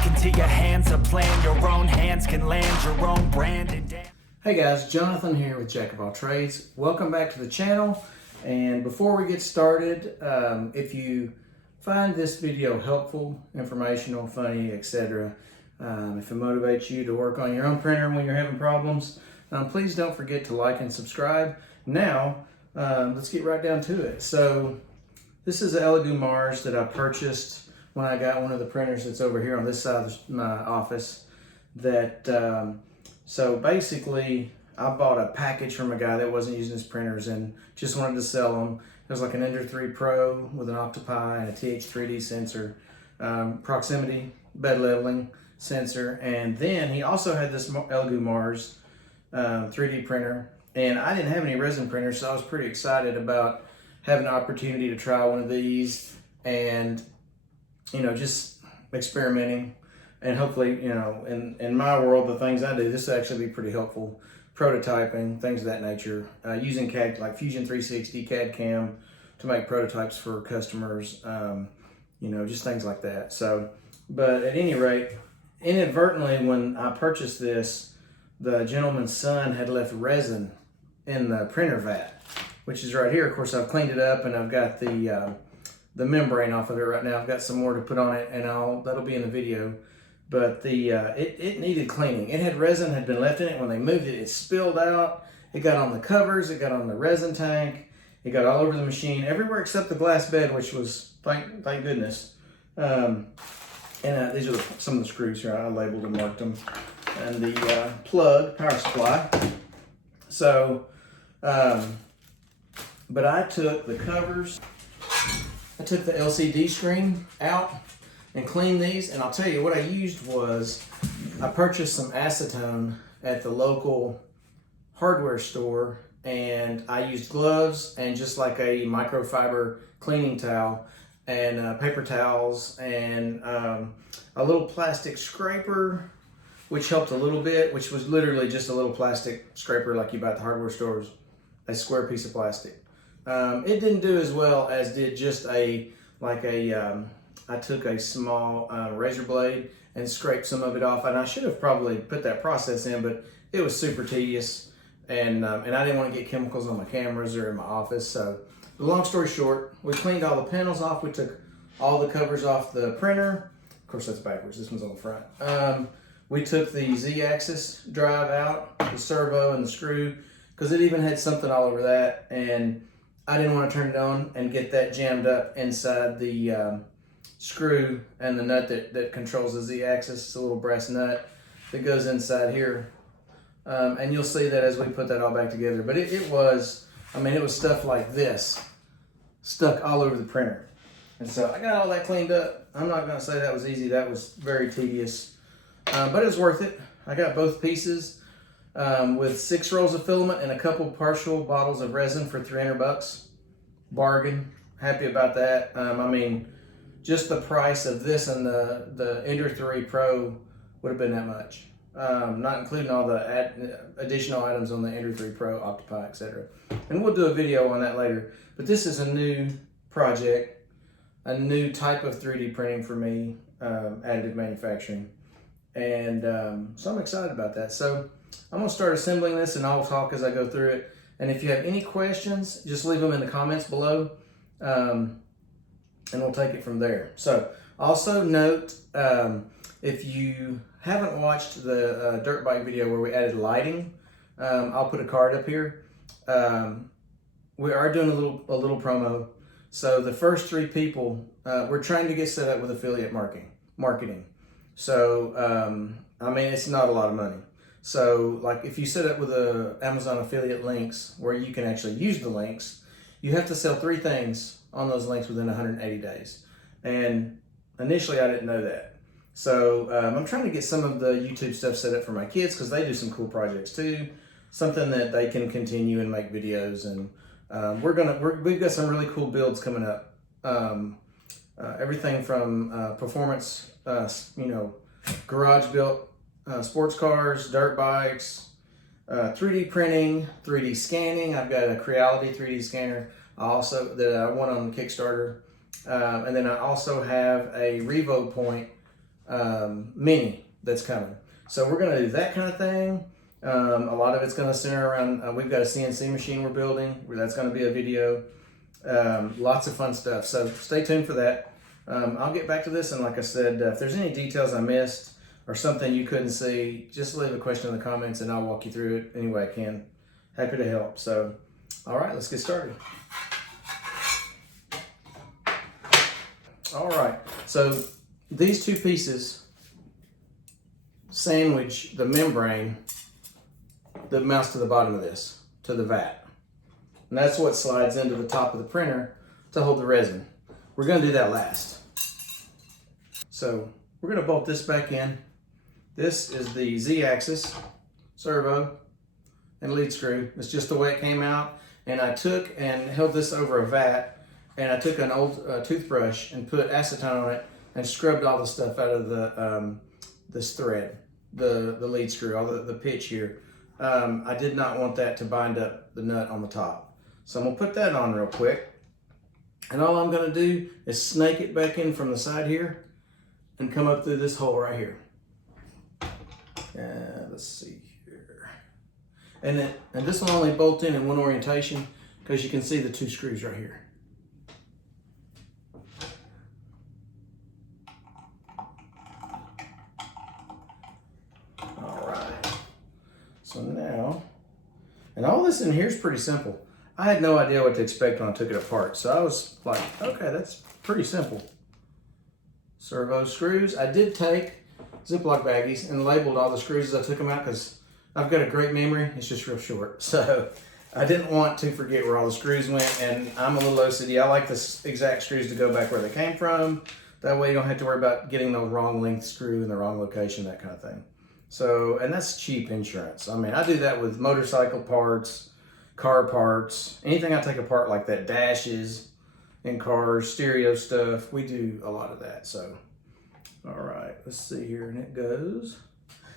take into your hands a plan. Your own hands can land your own brand and damn. Hey guys, Jonathan here with Jack of All Trades. Welcome back to the channel. And before we get started, if you find this video helpful, informational, funny, etc., if it motivates you to work on your own printer when you're having problems, please don't forget to like and subscribe. Now, let's get right down to it. So this is an Elegoo Mars that I purchased when I got one of the printers that's over here on this side of my office. So basically, I bought a package from a guy that wasn't using his printers and just wanted to sell them. It was like an Ender 3 Pro with an Octopi and a TH3D sensor, proximity bed leveling sensor, and then he also had this Elegoo Mars 3D printer. And I didn't have any resin printers, so I was pretty excited about having the opportunity to try one of these and, you know, just experimenting. And hopefully, you know, in my world, the things I do, this will actually be pretty helpful. Prototyping, things of that nature. Using CAD, like Fusion 360, CAD CAM to make prototypes for customers, you know, just things like that. So, but at any rate, inadvertently, when I purchased this, the gentleman's son had left resin in the printer vat, which is right here. Of course, I've cleaned it up and I've got the membrane off of it right now. I've got some more to put on it, and that'll be in the video. But it needed cleaning. It had resin had been left in it. When they moved it, it spilled out. It got on the covers. It got on the resin tank. It got all over the machine, everywhere except the glass bed, which was thank goodness. These are some of the screws here. I labeled and marked them, and the plug power supply. So, but I took the covers. I took the LCD screen out and clean these, and I'll tell you what I used was I purchased some acetone at the local hardware store, and I used gloves and just like a microfiber cleaning towel and paper towels and a little plastic scraper, which helped a little bit, which was literally just a little plastic scraper like you buy at the hardware stores, a square piece of plastic. It didn't do as well as did just I took a small razor blade and scraped some of it off, and I should have probably put that process in, but it was super tedious, and I didn't want to get chemicals on my cameras or in my office. So, long story short, we cleaned all the panels off. We took all the covers off the printer. Of course, that's backwards. This one's on the front. We took the Z-axis drive out, the servo and the screw, because it even had something all over that, and I didn't want to turn it on and get that jammed up inside the screw and the nut that controls the Z-axis. It's a little brass nut that goes inside here. And you'll see that as we put that all back together. But it was stuff like this, stuck all over the printer. And so I got all that cleaned up. I'm not gonna say that was easy. That was very tedious, but it was worth it. I got both pieces with 6 rolls of filament and a couple partial bottles of resin for $300. Bargain. Happy about that. Just the price of this and the Ender 3 Pro would have been that much. Not including all the additional items on the Ender 3 Pro, Octopi, etc. And we'll do a video on that later. But this is a new project, a new type of 3D printing for me, additive manufacturing. And so I'm excited about that. So I'm going to start assembling this, and I'll talk as I go through it. And if you have any questions, just leave them in the comments below. And we'll take it from there. So also note, if you haven't watched the dirt bike video where we added lighting, I'll put a card up here. We are doing a little promo. So the first 3 people, we're trying to get set up with affiliate marketing. So, it's not a lot of money. So like if you set up with the Amazon affiliate links where you can actually use the links, you have to sell 3 things on those links within 180 days. And initially I didn't know that. So I'm trying to get some of the YouTube stuff set up for my kids because they do some cool projects too. Something that they can continue and make videos. And we've got some really cool builds coming up. Everything from performance, garage built sports cars, dirt bikes, 3D printing, 3D scanning. I've got a Creality 3D scanner also that I won on Kickstarter. And then I also have a Revo Point mini that's coming. So we're going to do that kind of thing. A lot of it's going to center around, we've got a CNC machine we're building, where that's going to be a video. Lots of fun stuff. So stay tuned for that. I'll get back to this, and like I said, if there's any details I missed or something you couldn't see, just leave a question in the comments and I'll walk you through it any way I can. Happy to help. So, all right, let's get started. All right, so these two pieces sandwich the membrane that mounts to the bottom of this, to the vat. And that's what slides into the top of the printer to hold the resin. We're gonna do that last. So we're gonna bolt this back in. This is the Z-axis servo and lead screw. It's just the way it came out. And I took and held this over a vat, and I took an old toothbrush and put acetone on it and scrubbed all the stuff out of the this thread, the lead screw, all the pitch here. I did not want that to bind up the nut on the top. So I'm gonna put that on real quick. And all I'm gonna do is snake it back in from the side here and come up through this hole right here. Let's see here. And this will only bolt in one orientation, because you can see the two screws right here. All right. So now, and all this in here is pretty simple. I had no idea what to expect when I took it apart. So I was like, okay, that's pretty simple. Servo screws. I did take Ziploc baggies and labeled all the screws as I took them out, because I've got a great memory. It's just real short. So I didn't want to forget where all the screws went, and I'm a little OCD. I like the exact screws to go back where they came from. That way you don't have to worry about getting the wrong length screw in the wrong location, that kind of thing. So, and that's cheap insurance. I mean, I do that with motorcycle parts, car parts, anything I take apart like that, dashes in cars, stereo stuff. We do a lot of that. So, all right, let's see here, and it goes.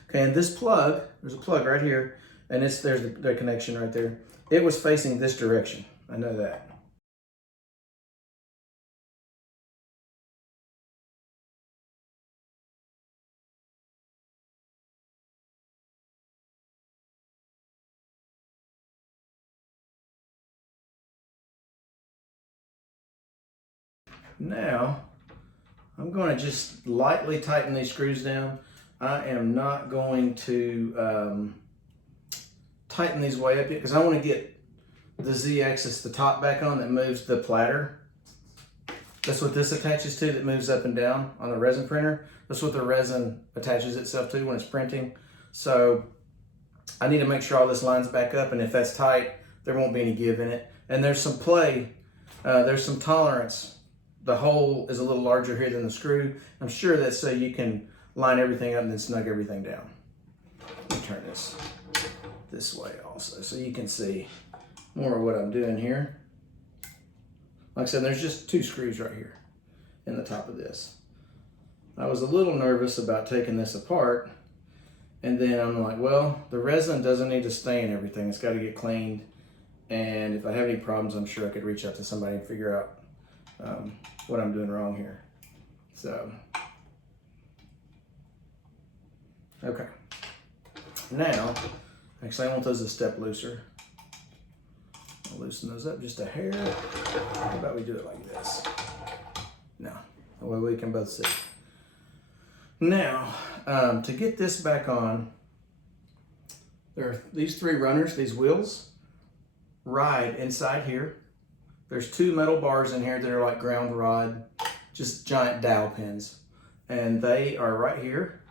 Okay, and this plug, there's a plug right here, and there's the connection right there. It was facing this direction. I know that. Now, I'm going to just lightly tighten these screws down. I am not going to tighten these way up yet, because I want to get the Z-axis, the top back on, that moves the platter. That's what this attaches to, that moves up and down on the resin printer. That's what the resin attaches itself to when it's printing. So I need to make sure all this lines back up, and if that's tight, there won't be any give in it. And there's some play, there's some tolerance. The hole is a little larger here than the screw. I'm sure that's so you can line everything up and then snug everything down. Let me turn this way also, so you can see more of what I'm doing here. Like I said, there's just two screws right here in the top of this. I was a little nervous about taking this apart, and then I'm like, well, the resin doesn't need to stain everything. It's got to get cleaned, and if I have any problems, I'm sure I could reach out to somebody and figure out what I'm doing wrong here. So, okay. Now, actually I want those a step looser. I'll loosen those up just a hair. How about we do it like this? No, that way we can both see. Now, to get this back on, there are these three runners, these wheels, ride inside here. There's two metal bars in here that are like ground rod, just giant dowel pins. And they are right here.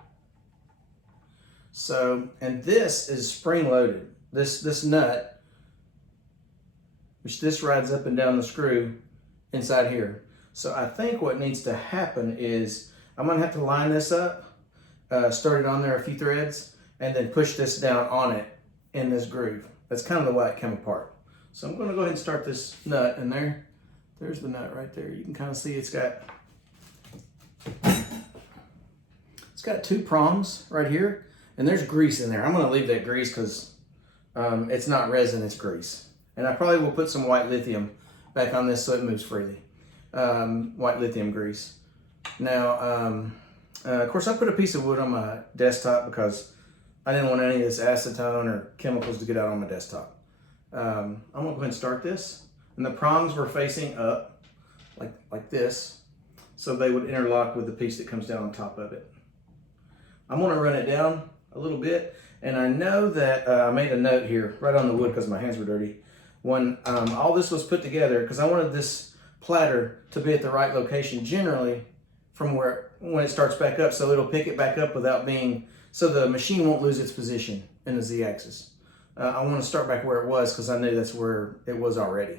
So, and this is spring loaded. This nut, which this rides up and down the screw inside here. So I think what needs to happen is I'm gonna have to line this up, start it on there a few threads, and then push this down on it in this groove. That's kind of the way it came apart. So I'm gonna go ahead and start this nut, and there's the nut right there. You can kind of see it's got two prongs right here, and there's grease in there. I'm gonna leave that grease because it's not resin, it's grease. And I probably will put some white lithium back on this so it moves freely. White lithium grease. Now, Of course, I put a piece of wood on my desktop because I didn't want any of this acetone or chemicals to get out on my desktop. I'm gonna go ahead and start this. And the prongs were facing up like this, so they would interlock with the piece that comes down on top of it. I'm gonna run it down a little bit, and I know that I made a note here right on the wood because my hands were dirty. When all this was put together, because I wanted this platter to be at the right location generally from when it starts back up, so it'll pick it back up without being, so the machine won't lose its position in the Z-axis. I want to start back where it was because I knew that's where it was already.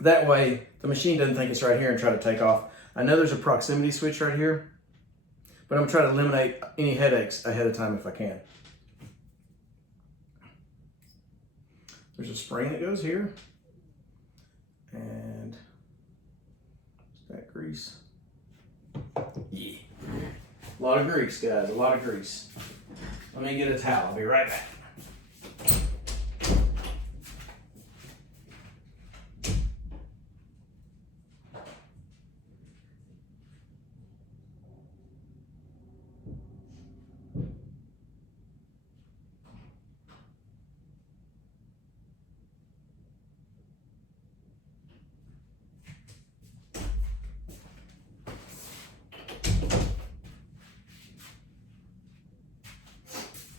That way the machine doesn't think it's right here and try to take off. I know there's a proximity switch right here, but I'm trying to eliminate any headaches ahead of time if I can. There's a spring that goes here, and that grease. Yeah, a lot of grease, guys, a lot of grease. Let me get a towel, I'll be right back.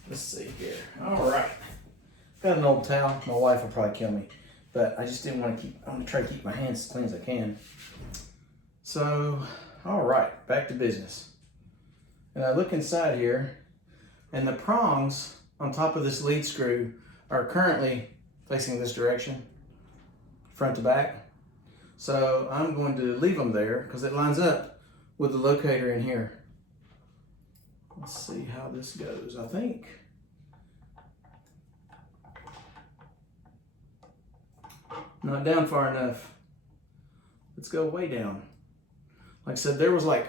Let's see here. All right. Got an old towel. My wife will probably kill me, but I just didn't want to I'm going to try to keep my hands as clean as I can. So, all right, back to business. And I look inside here, and the prongs on top of this lead screw are currently facing this direction, front to back. So I'm going to leave them there because it lines up with the locator in here. Let's see how this goes. I think not down far enough. Let's go way down. Like I said, there was like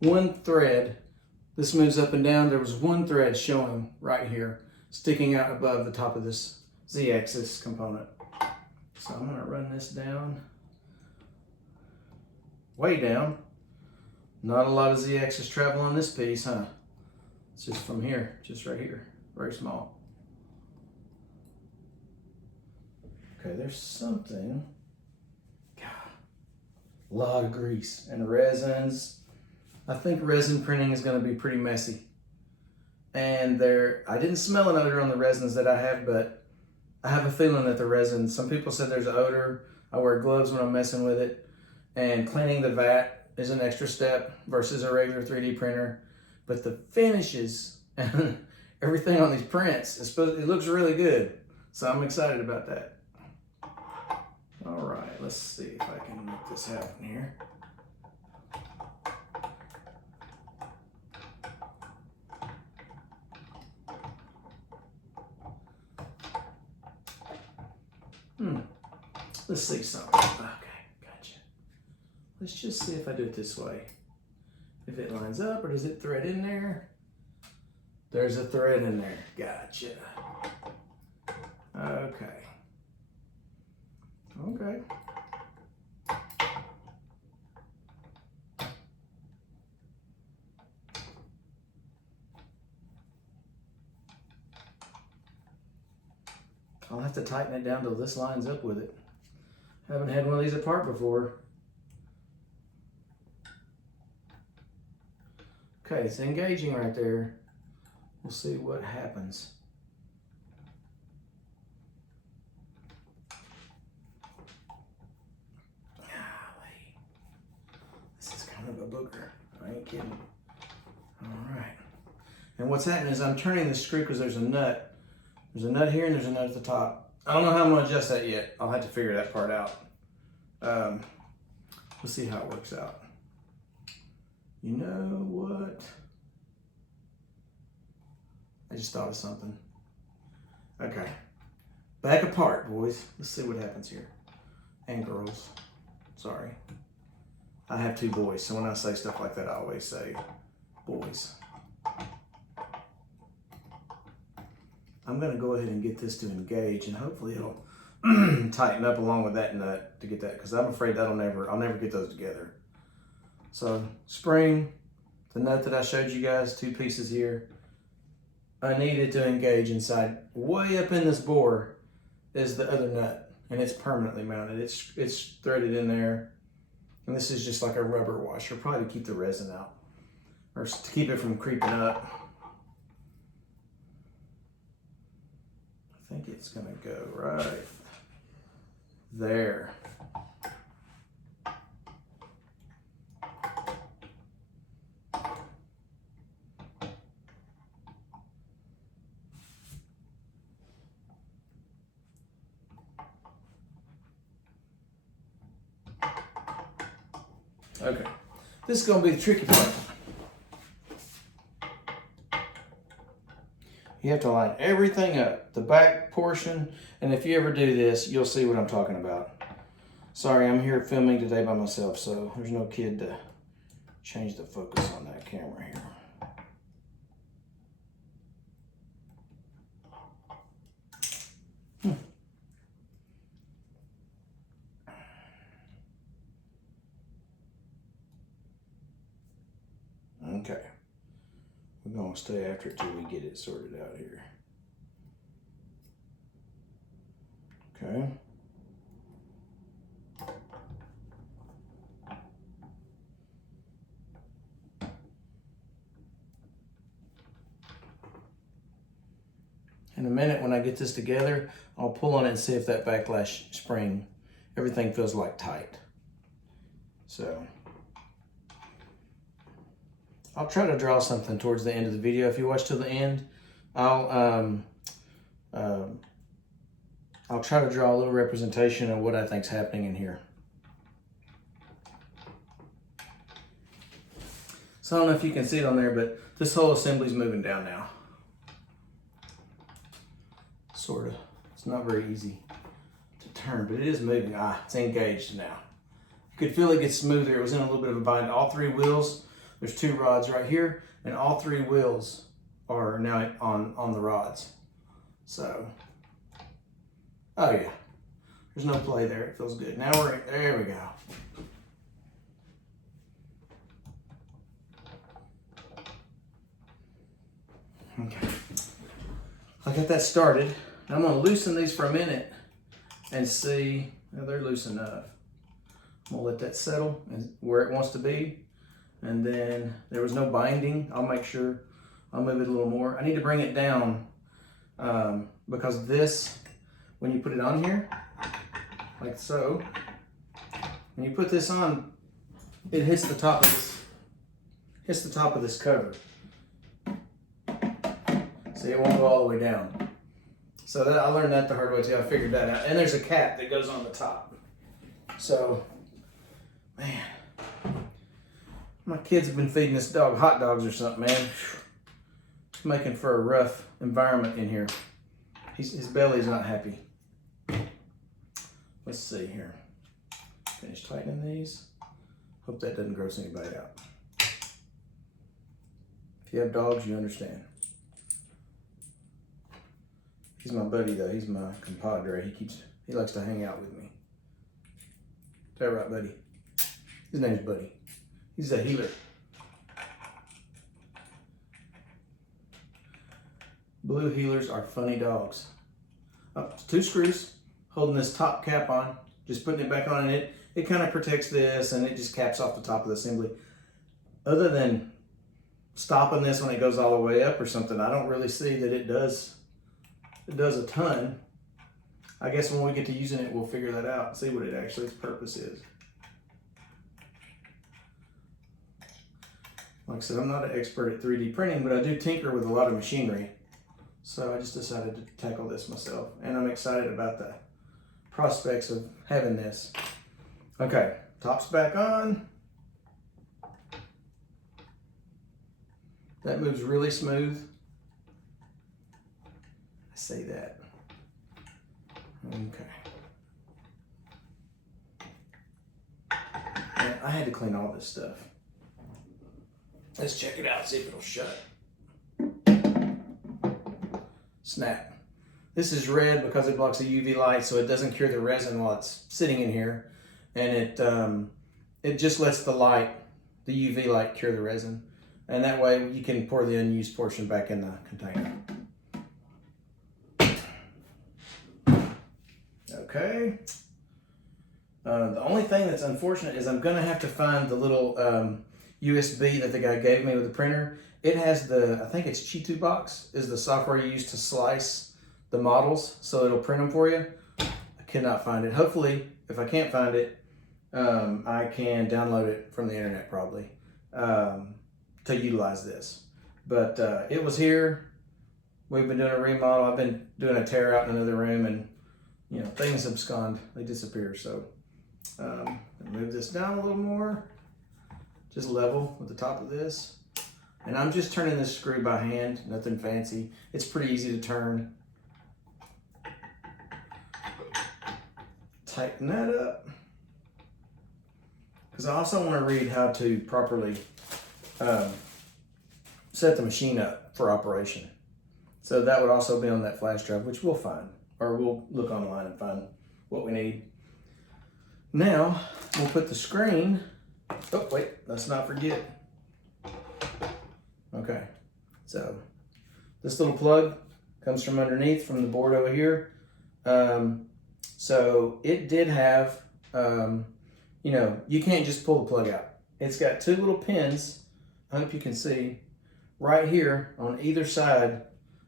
one thread. This moves up and down. There was one thread showing right here, sticking out above the top of this Z-axis component. So I'm gonna run this down, way down. Not a lot of Z-axis travel on this piece, huh? It's just from here, just right here, very small. Okay, there's something. God, a lot of grease and resins. I think resin printing is going to be pretty messy. And I didn't smell an odor on the resins that I have, but I have a feeling that the resin, some people said there's an odor. I wear gloves when I'm messing with it. And cleaning the vat is an extra step versus a regular 3D printer. But the finishes and everything on these prints, it looks really good. So I'm excited about that. All right, let's see if I can make this happen here. Let's see something. Okay, gotcha. Let's just see if I do it this way. If it lines up, or does it thread in there? There's a thread in there. Gotcha. Okay. Okay. I'll have to tighten it down till this lines up with it. Haven't had one of these apart before. Okay, it's engaging right there. We'll see what happens. Golly. This is kind of a booger. I ain't kidding. All right. And what's happening is I'm turning the screw because there's a nut. There's a nut here and there's a nut at the top. I don't know how I'm going to adjust that yet. I'll have to figure that part out. We'll see how it works out. You know what? I just thought of something. Okay. Back apart, boys. Let's see what happens here. And girls. Sorry. I have two boys, so when I say stuff like that, I always say boys. I'm going to go ahead and get this to engage, and hopefully it'll tighten up along with that nut to get that, because I'm afraid I'll never get those together. So spring, the nut that I showed you guys, 2 pieces here. I needed to engage inside. Way up in this bore is the other nut, and it's permanently mounted. It's threaded in there, and this is just like a rubber washer, probably to keep the resin out or to keep it from creeping up. I think it's gonna go right there. Okay, this is gonna be the tricky part. You have to line everything up, the back portion, and if you ever do this, you'll see what I'm talking about. Sorry, I'm here filming today by myself, so there's no kid to change the focus on that camera here. Okay, we're gonna stay after it till we get it sorted out here. Okay. In a minute, when I get this together, I'll pull on it and see if that backlash spring, everything feels like tight. So I'll try to draw something towards the end of the video. If you watch till the end, I'll try to draw a little representation of what I think's happening in here. So I don't know if you can see it on there, but this whole assembly's moving down now. Sort of. It's not very easy to turn, but it is moving. It's engaged now. You could feel it get smoother. It was in a little bit of a bind. All 3 wheels, there's 2 rods right here, and all 3 wheels are now on the rods. So, oh yeah, there's no play there. It feels good. Now there we go. Okay, I got that started. I'm gonna loosen these for a minute and see. They're loose enough. I'm gonna let that settle where it wants to be. And then there was no binding. I'll make sure I'll move it a little more. I need to bring it down because this, when you put it on here, like so, when you put this on, it hits the top of this cover. See, it won't go all the way down. So I learned that the hard way too. I figured that out. And there's a cap that goes on the top. So, man, my kids have been feeding this dog hot dogs or something, man. It's making for a rough environment in here. His belly's not happy. Let's see here. Finish tightening these. Hope that doesn't gross anybody out. If you have dogs, you understand. He's my buddy though. He's my compadre. He likes to hang out with me. Is that right, buddy? His name's Buddy. He's a healer. Blue healers are funny dogs. 2 screws holding this top cap on, just putting it back on, and it kind of protects this, and it just caps off the top of the assembly. Other than stopping this when it goes all the way up or something, I don't really see that it does a ton. I guess when we get to using it, we'll figure that out and see what its purpose is. Like I said, I'm not an expert at 3D printing, but I do tinker with a lot of machinery. So I just decided to tackle this myself, and I'm excited about the prospects of having this. Okay, top's back on. That moves really smooth. I say that. Okay. And I had to clean all this stuff. Let's check it out, see if it'll shut. Snap. This is red because it blocks the UV light, so it doesn't cure the resin while it's sitting in here, and it just lets the light, the UV light, cure the resin, and that way you can pour the unused portion back in the container. Okay. The only thing that's unfortunate is I'm gonna have to find the little USB that the guy gave me with the printer. It has I think it's Chitu box, is the software you use to slice the models so it'll print them for you. I cannot find it. Hopefully, if I can't find it, I can download it from the internet probably to utilize this. But it was here. We've been doing a remodel. I've been doing a tear out in another room, and you know, things abscond, they disappear. So move this down a little more, just level with the top of this. And I'm just turning this screw by hand, nothing fancy. It's pretty easy to turn. Tighten that up. Because I also want to read how to properly set the machine up for operation. So that would also be on that flash drive, which we'll find, or we'll look online and find what we need. Now, we'll put the screen, oh wait, let's not forget. Okay, so this little plug comes from underneath from the board over here. So it did have, you know, you can't just pull the plug out. It's got two little pins, I hope you can see, right here on either side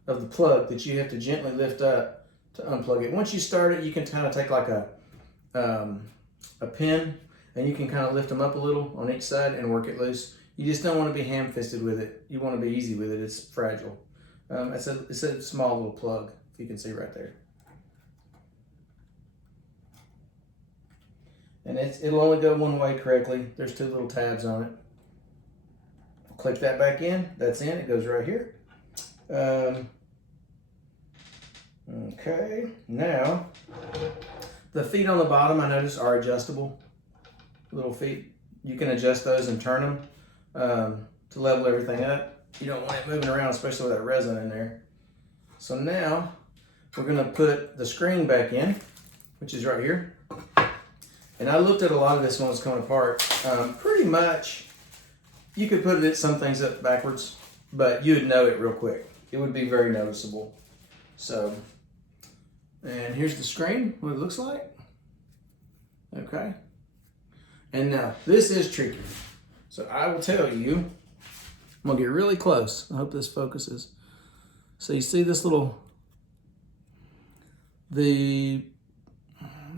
of the plug that you have to gently lift up to unplug it. Once you start it, you can kind of take like a pin and you can kind of lift them up a little on each side and work it loose. You just don't want to be ham-fisted with it. You want to be easy with it. It's fragile. It's a small little plug, if you can see right there. And it'll only go one way correctly. There's two little tabs on it. Click that back in. That's in. It goes right here. Okay. Now, the feet on the bottom, I noticed, are adjustable. Little feet. You can adjust those and turn them to level everything up. You don't want it moving around, especially with that resin in there. So now, we're going to put the screen back in, which is right here. And I looked at a lot of this when it was coming apart. Pretty much, you could put some things up backwards, but you would know it real quick. It would be very noticeable. So, and here's the screen, what it looks like. Okay. And now, this is tricky. So I will tell you, I'm gonna get really close. I hope this focuses. So you see this little, let me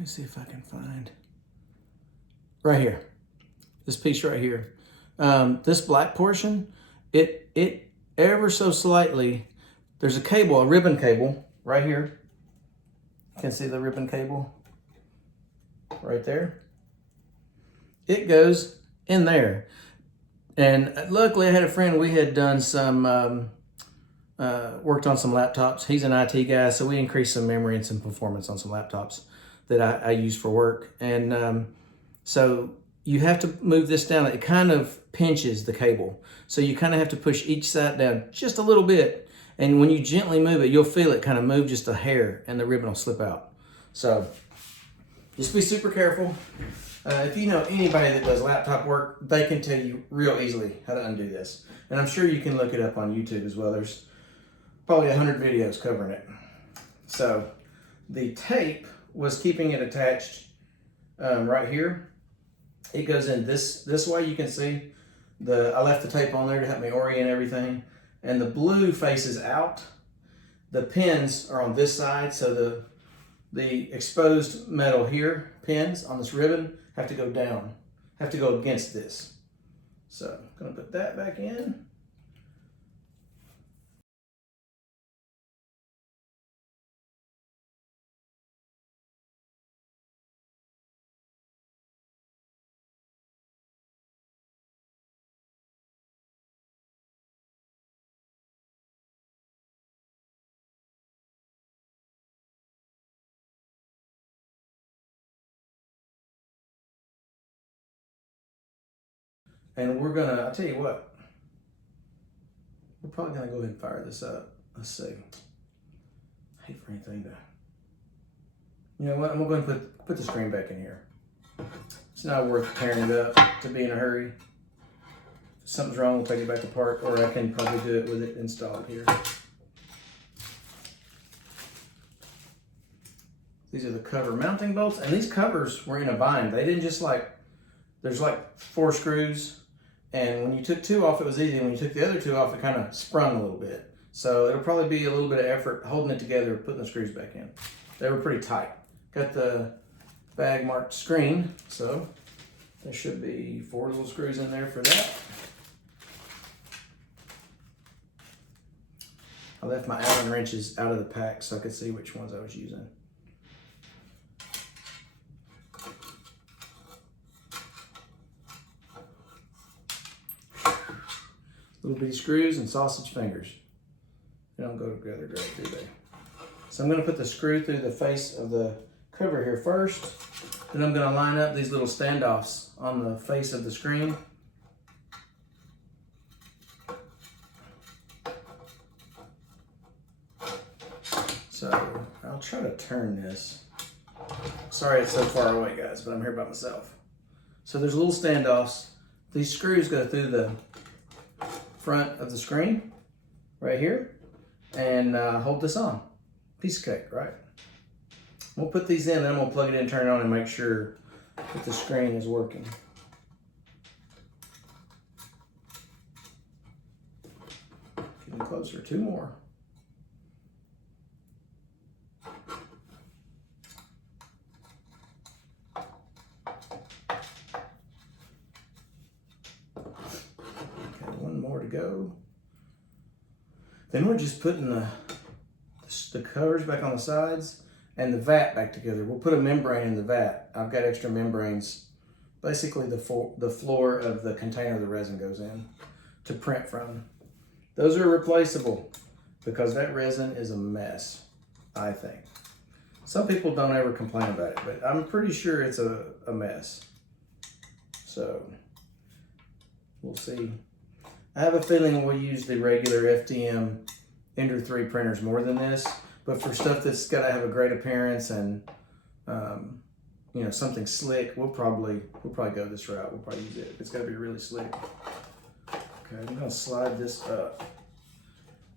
see if I can find, right here, this piece right here. This black portion, it ever so slightly, there's a cable, a ribbon cable right here. You can see the ribbon cable right there. It goes in there. And luckily I had a friend, we had done some, worked on some laptops. He's an IT guy, so we increased some memory and some performance on some laptops that I use for work. And so you have to move this down. It kind of pinches the cable. So you kind of have to push each side down just a little bit. And when you gently move it, you'll feel it kind of move just a hair and the ribbon will slip out. So just be super careful. If you know anybody that does laptop work, they can tell you real easily how to undo this. And I'm sure you can look it up on YouTube as well. There's probably 100 videos covering it. So the tape was keeping it attached right here. It goes in this way, you can see. I left the tape on there to help me orient everything. And the blue faces out. The pins are on this side, so the exposed metal here, pins on this ribbon, have to go down, have to go against this. So I'm gonna put that back in. And we're gonna, I'll tell you what, we're probably gonna go ahead and fire this up. Let's see. I looking for anything to... You know what? I'm going to go ahead and put the screen back in here. It's not worth tearing it up to be in a hurry. If something's wrong, we'll take it back apart, or I can probably do it with it installed here. These are the cover mounting bolts, and these covers were in a bind. They didn't just like, there's like 4 screws, and when you took 2 off, it was easy. When you took the other 2 off, it kind of sprung a little bit. So it'll probably be a little bit of effort holding it together, putting the screws back in. They were pretty tight. Got the bag marked screen, so there should be 4 little screws in there for that. I left my Allen wrenches out of the pack so I could see which ones I was using. Little bitty screws and sausage fingers. They don't go together great, do they? So I'm going to put the screw through the face of the cover here first. Then I'm going to line up these little standoffs on the face of the screen. So I'll try to turn this. Sorry it's so far away, guys, but I'm here by myself. So there's little standoffs. These screws go through the front of the screen right here and hold this on. Piece of cake, right? We'll put these in, then we'll plug it in, turn it on, and make sure that the screen is working. Getting closer, 2 more. Okay, 1 more to go. Then we're just putting the covers back on the sides and the vat back together. We'll put a membrane in the vat. I've got extra membranes. Basically the floor of the container the resin goes in to print from. Those are replaceable because that resin is a mess, I think. Some people don't ever complain about it, but I'm pretty sure it's a mess. So we'll see. I have a feeling we'll use the regular FDM Ender 3 printers more than this, but for stuff that's got to have a great appearance and you know, something slick, we'll probably go this route. We'll probably use it. It's got to be really slick. Okay, I'm gonna slide this up.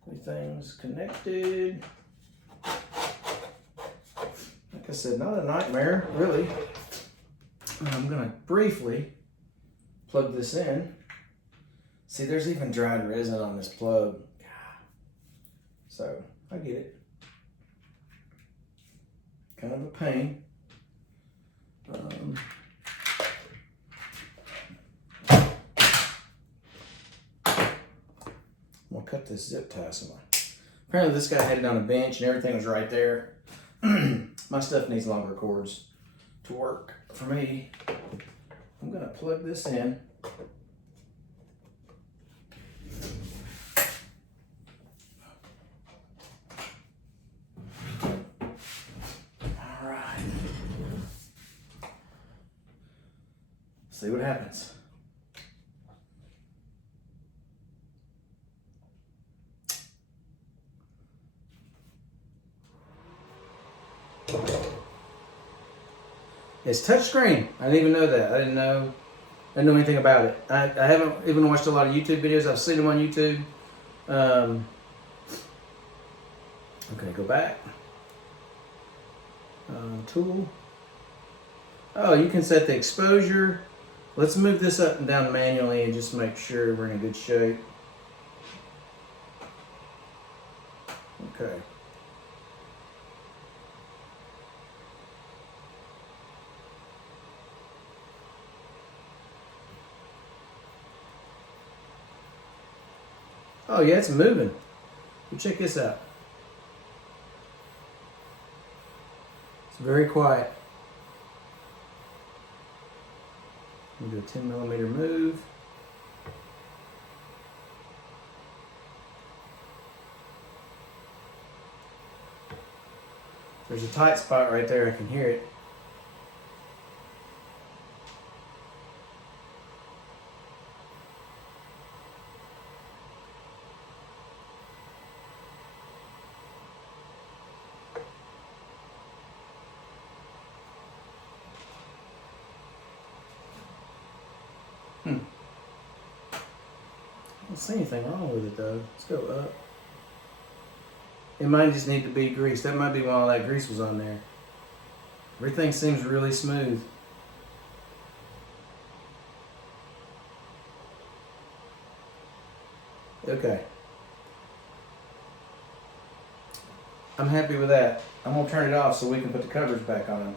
Everything's connected. Like I said, not a nightmare, really. I'm gonna briefly plug this in. See, there's even dried resin on this plug. So, I get it. Kind of a pain. I'm gonna cut this zip tie somewhere. Apparently this guy had it on a bench and everything was right there. My stuff needs longer cords to work. For me, I'm gonna plug this in. See what happens. It's touchscreen. I didn't even know that. I didn't know anything about it. I haven't even watched a lot of YouTube videos. I've seen them on YouTube. Okay, go back. Tool. Oh, you can set the exposure. Let's move this up and down manually and just make sure we're in a good shape. Okay. Oh yeah, it's moving. You check this out. It's very quiet. I'm gonna do a 10mm move. There's a tight spot right there, I can hear it. don't see anything wrong with it though. Let's go up. It might just need to be greased. That might be why all that grease was on there. Everything seems really smooth. Okay. I'm happy with that. I'm gonna turn it off so we can put the covers back on.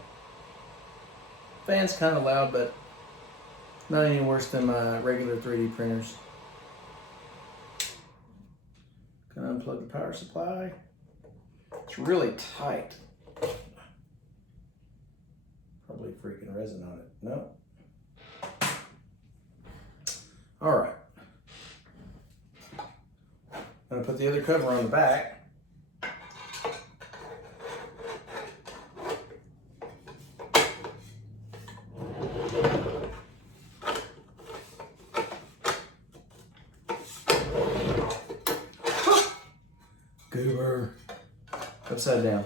Fan's kind of loud, but not any worse than my regular 3D printers. Gonna unplug the power supply. It's really tight. Probably freaking resin on it. No. All right. I'm gonna put the other cover on the back. Goober. Upside down.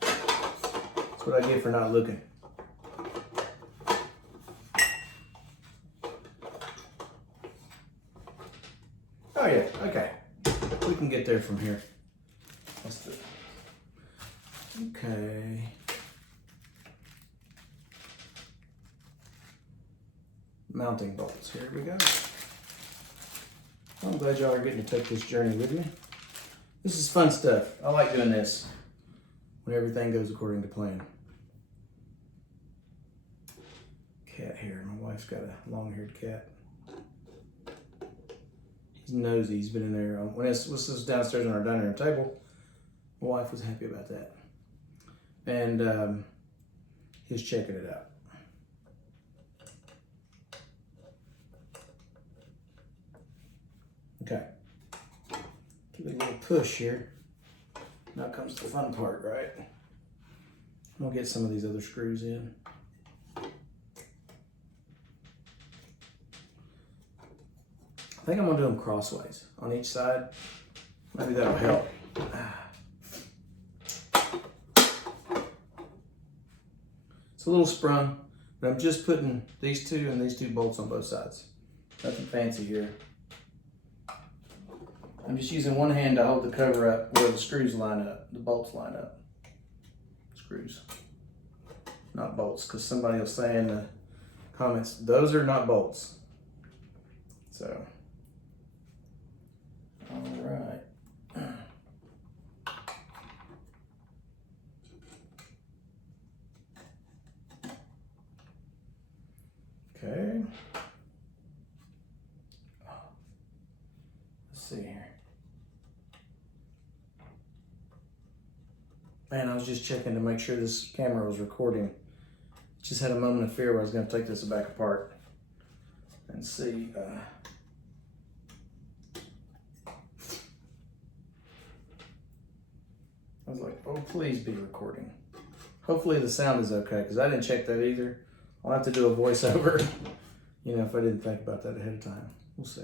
That's what I get for not looking. Oh yeah, okay. We can get there from here. Let's do it. Okay. Mounting bolts. Here we go. I'm glad y'all are getting to take this journey with me. This is fun stuff. I like doing this when everything goes according to plan. Cat hair. My wife's got a long-haired cat. He's nosy. He's been in there. When this was downstairs on our dining room table, my wife was happy about that. And he's checking it out. Okay. Give it a little push here. Now comes the fun part, right? I'm gonna get some of these other screws in. I think I'm gonna do them crossways on each side. Maybe that'll help. It's a little sprung, but I'm just putting these two and these two bolts on both sides. Nothing fancy here. I'm just using one hand to hold the cover up where the screws line up, the bolts line up. Screws, not bolts, because somebody will say in the comments, those are not bolts. So, all right. Okay. Let's see here. Man, I was just checking to make sure this camera was recording. Just had a moment of fear where I was going to take this back apart and see. I was like, oh, please be recording. Hopefully the sound is okay, because I didn't check that either. I'll have to do a voiceover, you know, if I didn't think about that ahead of time. We'll see.